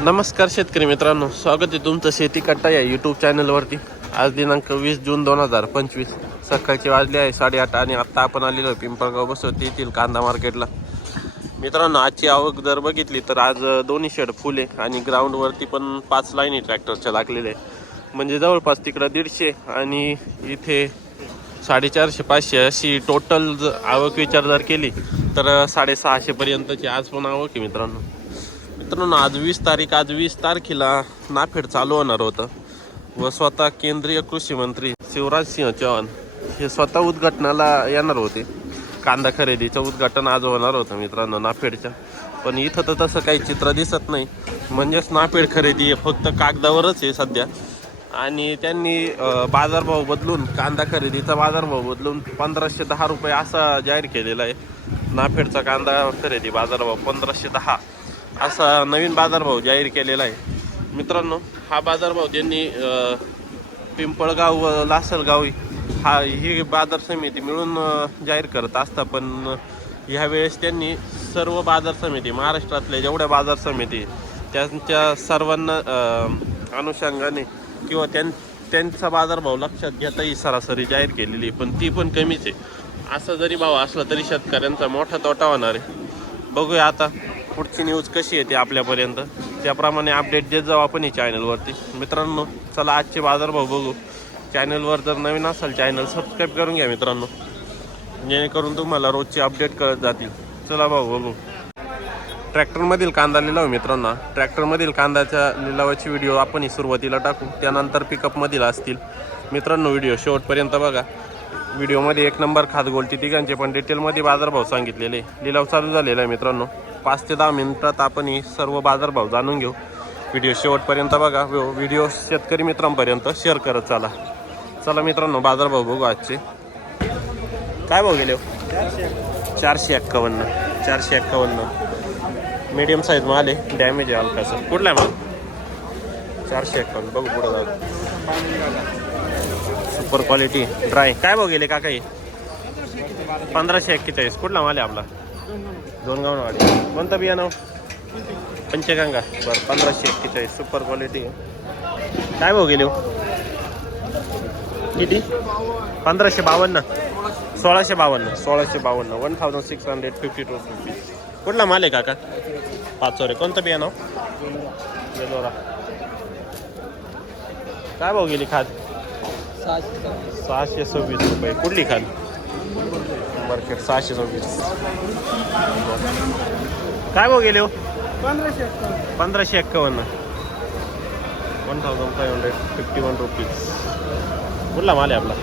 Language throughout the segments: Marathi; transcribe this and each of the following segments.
नमस्कार शेतकरी मित्रांनो स्वागत आहे तुमचं शेती कट्टा या यूट्यूब चॅनलवरती आज दिनांक वीस जून दोन हजार पंचवीस. सकाळचे वाजले आहे साडेआठ आणि आत्ता आपण आलेलो आहे पिंपळगाव बसवती येथील कांदा मार्केटला. मित्रांनो आजची आवक जर बघितली तर आज दोन्ही शेड फुले आणि ग्राउंडवरती पण पाच लाईनी ट्रॅक्टरच्या लागलेले आहे. म्हणजे जवळपास तिकडं दीडशे आणि इथे साडेचारशे पाचशे अशी टोटल ज आवक विचार जर केली तर साडेसहाशेपर्यंतची आज पण आवक आहे मित्रांनो. मित्रांनो आज वीस तारीख आज वीस तारखेला नाफेड चालू होणार होतं. व स्वतः केंद्रीय कृषी मंत्री शिवराज सिंह चौहान हे स्वतः उद्घाटनाला येणार होते. कांदा खरेदीचं उद्घाटन आज होणार होतं मित्रांनो नाफेडच्या. पण इथं तर तसं काही चित्र दिसत नाही. म्हणजेच नाफेड खरेदी फक्त कागदावरच आहे सध्या. आणि त्यांनी बाजारभाव बदलून कांदा खरेदीचा बाजारभाव बदलून पंधराशे दहा रुपये असा जाहीर केलेला आहे. नाफेडचा कांदा खरेदी बाजारभाव पंधराशे दहा. असा नवीन बाजारभाव जाहीर केलेला आहे मित्रांनो हा बाजारभाव त्यांनी पिंपळगाव व लासलगाव हा ही बाजार समिती मिळून जाहीर करत असता पण ह्यावेळेस त्यांनी सर्व बाजार समिती महाराष्ट्रातल्या जेवढ्या बाजार समिती त्यांच्या सर्वांना अनुषंगाने किंवा त्यां त्यांचा बाजारभाव लक्षात घेता ही सरासरी जाहीर केलेली आहे. पण ती पण कमीच आहे असा जरी भाव असला तरी शेतकऱ्यांचा मोठा तोटा होणार आहे बघूया आता पुढची न्यूज कशी येते आपल्यापर्यंत? त्याप्रमाणे अपडेट देत जाऊ आपण चॅनलवरती मित्रांनो चला आजचे बाजारभाव बघू. चॅनलवर जर नवीन असाल चॅनल सबस्क्राईब करून घ्या मित्रांनो. जेणेकरून तुम्हाला रोजचे अपडेट कळत जातील. चला भाऊ बघू. ट्रॅक्टरमधील कांदा लिलाव मित्रांनो. ट्रॅक्टरमधील कांद्याच्या लिलावाची व्हिडिओ आपण सुरुवातीला टाकू. त्यानंतर पिकअपमधील असतील. मित्रांनो व्हिडिओ शेवटपर्यंत बघा. व्हिडिओमध्ये एक नंबर खात गोलती तिघांचे पण डिटेलमध्ये बाजारभाव सांगितलेले. लिलाव चालू झालेला आहे मित्रांनो. पाच ते दहा मिनिटात आपण ही सर्व बाजारभाव जाणून घेऊ. व्हिडिओ शेवटपर्यंत बघा. व्हिडिओ- शेतकरी मित्रांपर्यंत शेअर करत चला. चला मित्रांनो बाजारभाव बघू आजचे. काय भाव गेले हो? चारशे एक्कावन्न. चारशे एक्कावन्न. मीडियम साईज माल आहे. डॅमेज आहे हलकासा. कुठला आहे माल? चारशे एक्कावन्न. बघू पुढं जाऊ. सुपर क्वालिटी ड्राय काय भाव गेले काका पंधराशे एक्केचाळीस. कुठला माल आहे आपला? दोन गावनवाडी कोणतं बियाणं? पंचगंगा. बरं पंधराशे एक्केचाळीस. सुपर क्वालिटी काय भाव गेले हो? किती? पंधराशे बावन्न. सोळाशे बावन्न. सोळाशे बावन्न. One thousand six hundred fifty two rupees कुठला माल आहे काका? पाच रे कोणतं बियाणं बेलोरा काय भाव गेली खाद सहाशे सव्वीस. रुपये. कुठली खाद मार्केट सहाशे सव्वीस. काय भाव गेले हो? पंधराशे एक्कावन्न. One thousand five hundred fifty one rupees कुठला माल आहे आपला?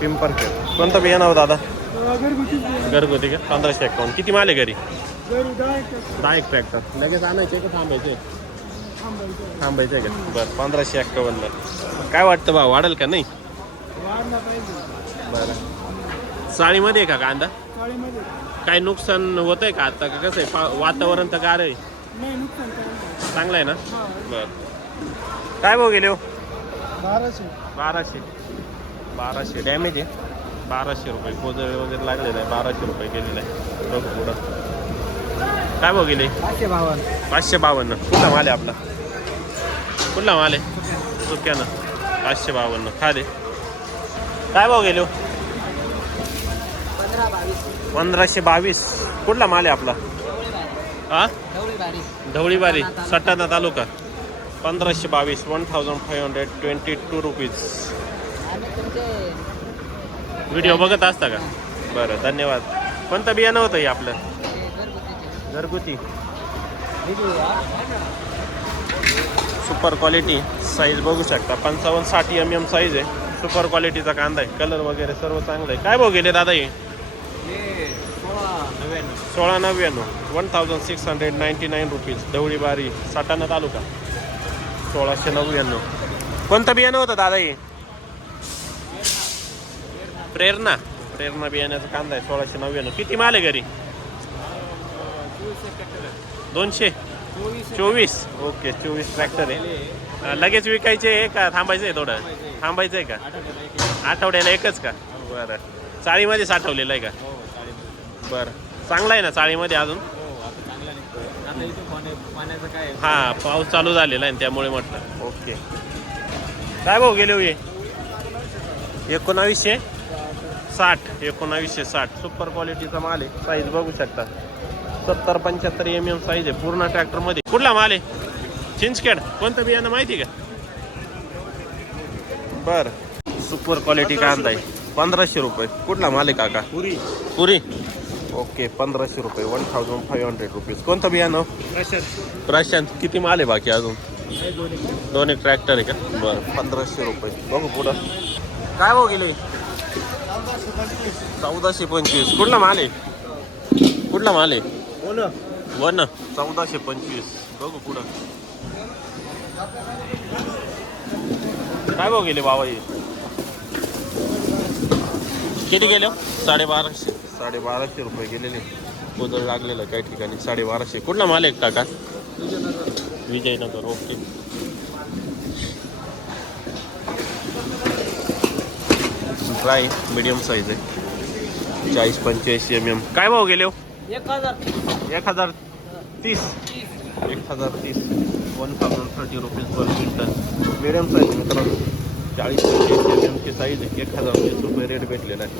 पिंपरखेड कोणतं बियाणं हो दादा? घरगुती का? पंधराशे एक्कावन्न. किती माल आहे घरी? दहा एक ट्रॅक्टर लगेच आणायचे का थांबायचे? थांबायचं. आहे का? बरं पंधराशे एक्कावन्न. काय वाटतं भाव? वाढेल का नाही? बरं. चाळीमध्ये आहे का कांदा? काय नुकसान होत आहे का आता? का कसं आहे? पा- वातावरण तर गार आहे. चांगलं आहे ना? बरं. काय भाव गेले हो? बाराशे. बाराशे. बाराशे डॅमेज आहे. बाराशे रुपये. कोजळे वगैरे लागलेलं आहे. बाराशे रुपये गेलेलं आहे. बघू पुढं. काय भाव गेले? पाचशे बावन्न. पाचशे बावन्न. कुठला माल आहे आपला? कुठला माल आहे? चुक्यानं पाचशे बावन्न. खा दे. काय भाव गेलो हो? पंधराशे बावीस. कुठला माल आहे आपला? हा? ढवळी ढवळीबारी सटाणा तालुका. पंधराशे बावीस one thousand five hundred twenty two rupees video बघत असता का? बरं धन्यवाद. कोणतं बियाणं होतं हे आपलं? घरगुती. सुपर क्वालिटी साईज बघू शकता. पंचावन्न साठ एम एम साईज आहे. सुपर क्वालिटीचा कांदा आहे. कलर वगैरे सर्व चांगलं आहे. काय भाव गेले दादा हे? सोळा नव्याण्णव. One thousand six hundred ninety nine rupees Dhavalibari Satana तालुका. सोळाशे नव्याण्णव. कोणतं बियाणं होतं दादा हे? प्रेरणा. प्रेरणा बियाण्याचा कांदा आहे. सोळाशे नव्याण्णव. किती माल आहे घरी? दोनशे? चोवीस. ओके चोवीस ट्रॅक्टर आहे. लगेच विकायचे आहे का? थांबायचं आहे थोडं? थांबायचं आहे का? आठवड्याला एकच का? बरं. चाळीमध्ये साठवलेलं आहे का? बरं. चांगला आहे ना चाळीमध्ये अजून? आहे? हा पाऊस चालू झालेला आहे त्यामुळे म्हटलं. ओके. काय भाऊ गेले हो हे? एकोणावीसशे? साठ. एकोणावीसशे साठ. सुपर क्वालिटीचा माल आहे. साईज बघू शकता. सत्तर पंच्याहत्तर एम एम साईज आहे पूर्ण ट्रॅक्टरमध्ये कुठला माल आहे? चिंचखेड. कोणतं बियाणं माहिती का? बर. सुपर क्वालिटी कांदा आहे. पंधराशे रुपये. कुठला माल आहे काका? पुरी. पुरी? ओके पंधराशे रुपये. One thousand five hundred rupees कोणतं बियाणं? प्रशांत. प्रशांत. किती माल आहे बाकी अजून? हे दोन एक दोन एक ट्रॅक्टर आहे का? बरं. पंधराशे रुपये. बघू पुढं. काय भाऊ गेले? चौदाशे पंचवीस. कुठला माल आहे? कुठला माल आहे? हो ना. चौदाशे पंचवीस. बघू पुढं. काय भाऊ गेले बाबा हे किती गेले? हो? साडेबाराशे. साडेबाराशे रुपये गेलेले. कोदळ लागलेलं काही ठिकाणी. साडेबाराशे. कुठला माल आहे काका? Vijaynagar. Okay. Dry medium size आहे. चाळीस पंच्याऐंशी एम एम काय भाव गेले हो? एक हजार. एक हजार तीस. एक हजार तीस. One thousand thirty rupees per quintal medium size मित्रांनो. चाळीस एमची साईज एक हजार वीस रुपये रेट भेटलेला आहे.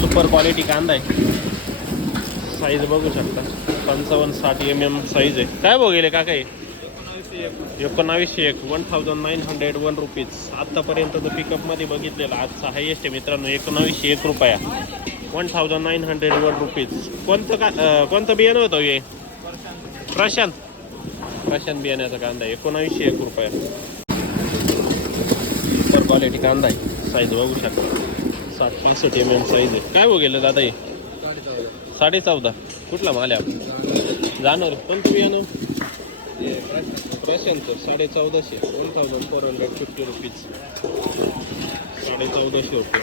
सुपर क्वालिटी कांदा आहे. साईज बघू शकता. पंचावन्न साठ एम एम साईज आहे. काय गेले का काही एकोणावीसशे एक. One thousand nine hundred one rupees आत्तापर्यंत जो पिकअपमध्ये बघितलेला. आजचा हायेस्ट आहे मित्रांनो. एकोणावीसशे एक रुपया. One thousand nine hundred one rupees कोणतं का कोणतं बियाणं होतं हो हे प्रशांत. प्रशांत बियाण्याचा कांदा आहे. एकोणावीसशे एक रुपये. तर क्वालिटी कांदा आहे. साईज बघू शकता. साठ पासष्ट एम एम साईज आहे. काय हो गेलं दादा हे? साडे चौदा कुठला माल आहे आपण जाणार कोणतं बियाणं? प्रशांत. साडे चौदाशे one thousand four hundred fifty rupees साडे चौदाशे रुपये.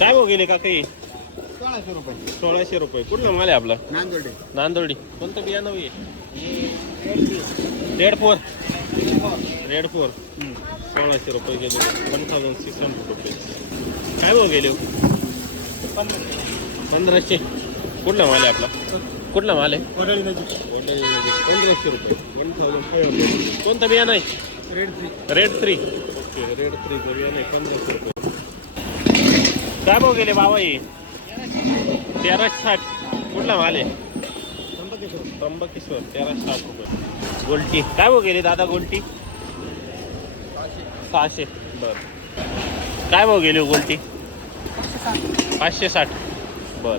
काय भाव गेले का काही सोळाशे रुपये. सोळाशे रुपये. कुठला माल आहे आपला? नांदोडे. आहे कोणतं बियाणं आहे रेड फोर. Red four? सोळाशे रुपये गेले. One thousand six hundred rupees काय भाव गेले? पंधराशे. कुठला माल आहे आपला? कुठला माल आहे? पंधराशे रुपये. वन थाउजंड फाईव्ह हंड्रेड कोणतं बियाणं आहे? Red three. Red three. Okay red थ्रीचं बियाणं आहे पंधराशे रुपये. काय भाव गेले बाबा हे तेराशे साठ कुठला माल आहे? त्र्यंबकेश्वर. तेराशे साठ रुपये. गोल्टी. काय भाव गेले दादा गोल्टी? सहाशे. बर. काय भाव गेले हो गोल्टी? पाचशे साठ बर.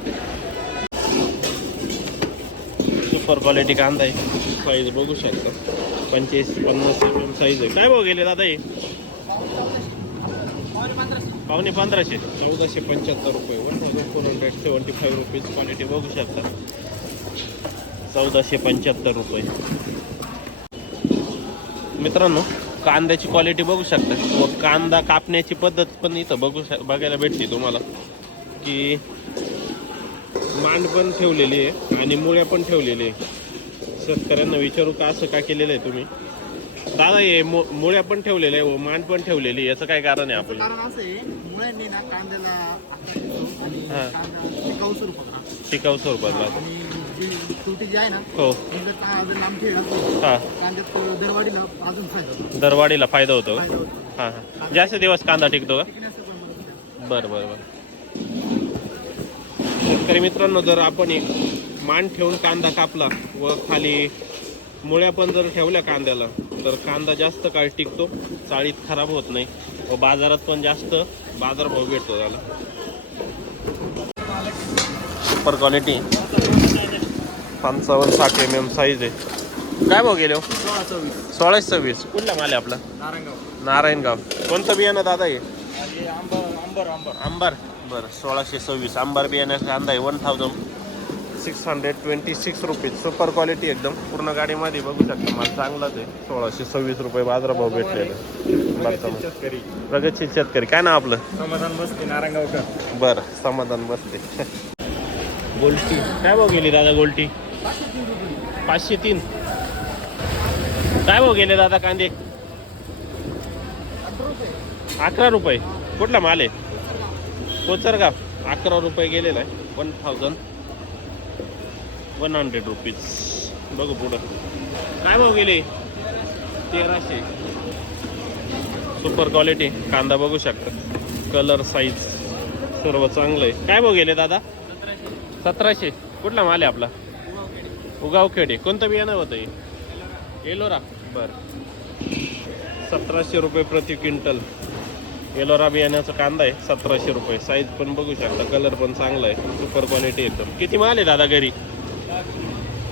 सुपर क्वालिटी कांदा आहे. साईज बघू शकता. पंचेचाळीस पन्नास साईज आहे. काय भाव गेले दादा हे पावणे पंधराशे. चौदाशे पंच्याहत्तर रुपये one four hundred seventy five rupees quality बघू शकता. चौदाशे पंच्याहत्तर रुपये. मित्रांनो कांद्याची क्वालिटी बघू शकता. व कांदा कापण्याची पद्धत पण इथं बघू शक बघायला भेटते तुम्हाला. की मांड पण ठेवलेली आहे आणि मुळ्या पण ठेवलेली आहे. शेतकऱ्यांना विचारू का असं का केलेलं आहे तुम्ही? दादा हे मु- मुळ्या पण ठेवलेल्या आहे व मांड पण ठेवलेली आहे. याचं काय कारण आहे आपलं कारण असं आहे मुळ्यांनी ना कांद्याला आकार येतो आणि हा. कांदा टिकाऊ स्वरूपात राहतो. टिकाऊ स्वरूपात राहतो आणि जी तुरटी जी आहे ना हो. ती जर का अजून लांब ठेवली हां. कांद्यात दरवाढीला अजून फायदा होतो. दरवाढीला फायदा होतो. फायदा होतो. हां हां. जास्त दिवस कांदा टिकतो का? टिकण्याचं पण. बरं बरं बरं. शेतकरी मित्रांनो जर आपण एक मान ठेवून कांदा कापला व खाली मुळ्या पण जर ठेवल्या कांद्याला तर कांदा जास्त काळ टिकतो चाळीत खराब होत नाही. व बाजारात पण जास्त बाजारभाव भेटतो त्याला. सुपर क्वालिटी पंचावन्न साठ एम एम साईज आहे. काय भाव गेले हो? सोळाशे सव्वीस. कुठला माल आहे आपला? नारायणगाव. कोणतं बियाणं दादा आहे आणि आंबर आंबर आंबर. आंबार? बरं सोळाशे सव्वीस. आंबार बियाण्याचा कांदा आहे one thousand six hundred twenty six rupees super quality एकदम. पूर्ण गाडीमध्ये बघू शकता माल चांगलाच आहे. सोळाशे सव्वीस रुपये बाजारभाव भेटलेला. प्रगतशील शेतकरी. काय नाव आपलं? समाधान बसते नारायणगावकर बरं समाधान बसते. गोल्टी. काय भाव गेली दादा गोल्टी? पाचशे तीन. काय भाव गेले दादा कांदे? अकरा रुपये. कुठला माल आहे? कोचरगाव. अकरा रुपये गेलेला आहे. One thousand one hundred rupees बघू पुढं. काय भाव गेले? तेराशे. सुपर क्वालिटी कांदा बघू शकता. कलर साईज सर्व चांगलं आहे. काय भाव गेले दादा? सतराशे. कुठला माल आहे आपला? उगाव खेडे. कोणतं बियाणं होतं हे? एलोरा. बरं. सतराशे रुपये प्रति क्विंटल. एलोरा बियाण्याचा कांदा आहे सतराशे रुपये. साईज पण बघू शकता. कलर पण चांगला आहे. सुपर क्वालिटी एकदम. किती माल आहे दादा घरी?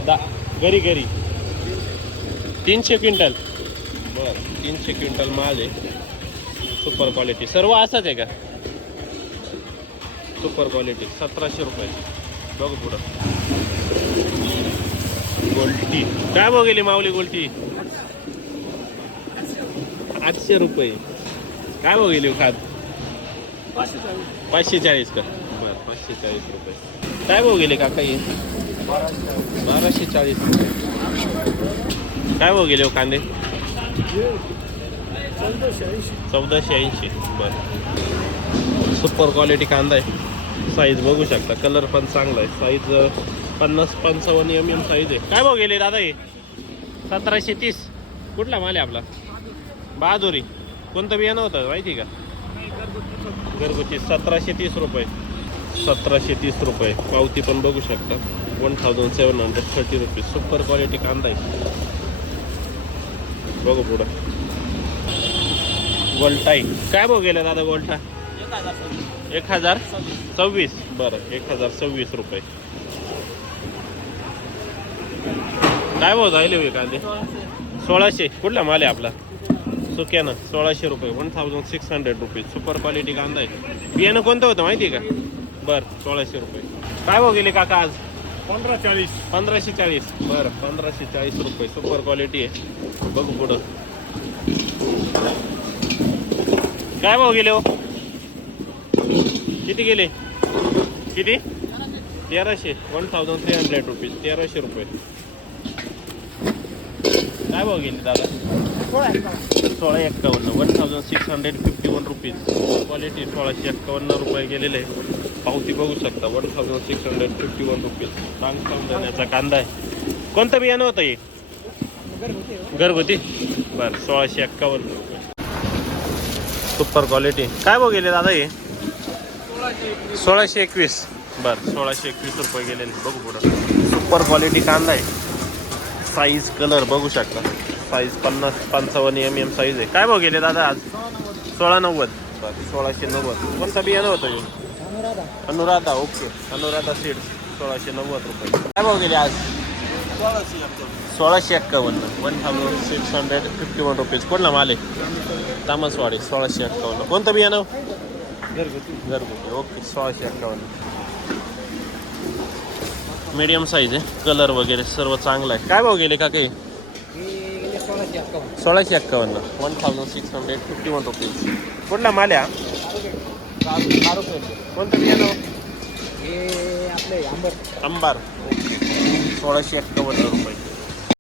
दा घरी घरी. तीनशे क्विंटल. बरं तीनशे क्विंटल माल आहे. सुपर क्वालिटी सर्व असंच आहे का? सुपर क्वालिटी सतराशे रुपये. बघू पुढं. गोल्टी. काय गेली माऊली गोल्टी? आठशे रुपये. काय गेली खात? पाचशे चाळीस. का? बरं पाचशे चाळीस रुपये. काय भाव गेले काका बाराशे चाळीस. काय भाव गेले हो कांदे? चौदाशे ऐंशी. बरं. सुपर क्वालिटी कांदा आहे. साईज बघू शकता. कलर पण चांगला आहे. साईज पन्नास पंचावन्न एम एम साईज आहे. काय भाव गेले दादा हे? सतराशे तीस. कुठला माल आहे आपला? बहादुरी. कोणतं बियाणं होतं? माहिती का? घरगुती. सतराशे तीस रुपये. सतराशे तीस रुपये. पावती पण बघू शकता. One thousand seven hundred thirty rupees super quality कांदा आहे बघू पुढं गोल्टाई काय भाव गेला दादा वल्टा एक हजार सव्वीस बरं एक हजार सव्वीस रुपये काय भाव जायले होय कांदे सोळाशे कुठला माल आहे आपला सुक्यानं सोळाशे रुपये one thousand six hundred rupees super quality कांदा आहे बियाणं कोणतं होतं माहिती आहे का बरं सोळाशे रुपये काय भाव गेले काका आज पंधरा चाळीस. पंधराशे चाळीस. बरं पंधराशे चाळीस रुपये. सुपर क्वालिटी आहे. बघू पुढं. काय भाव गेले हो? किती गेले? किती? तेराशे. One thousand three hundred rupees तेराशे रुपये. काय भाव गेले दादा? सोळा एक्कावन्न. One thousand six hundred fifty one rupees quality सोळाशे एक्कावन्न रुपये गेलेले. आहे. पावती बघू शकता. One thousand six hundred fifty one rupees चांग समजण्याचा कांदा आहे. कोणतं बियाणं होतं हे? घरगुती. बरं सोळाशे एक्कावन्न रुपये. सुपर क्वालिटी काय भाव गेले दादा हे? सोळाशे एकवीस. बरं सोळाशे एकवीस रुपये गेलेले बघू पुढं. सुपर क्वालिटी कांदा आहे. साईज कलर बघू शकता. साईज पन्नास पंचावन्न एम एम साईज आहे. काय भाव गेले दादा आज? सोळा नव्वद बरं सोळाशे नव्वद. कोणता बियाणं होतं हे अनुराधा ओके. अनुराधा सीड सोळाशे नव्वद रुपये. काय भाव गेले आज? सोळाशे एक्कावन्न. One thousand six hundred fifty one rupees कोणला माल तामसवाडी सोळाशे एक्कावन्न. कोणतं बियाणं? घरगुती. घरगुती ओके सोळाशे एक्कावन्न. मीडियम साईज आहे. कलर वगैरे सर्व चांगलं आहे. काय भाव गेले का काही सोळाशे एक्कावन्न. One thousand six hundred fifty one rupees कुठला माल हा? कोणतं बियाणं? हे आपले आंबर. अंबार सोळाशे एक्कावन्न रुपये.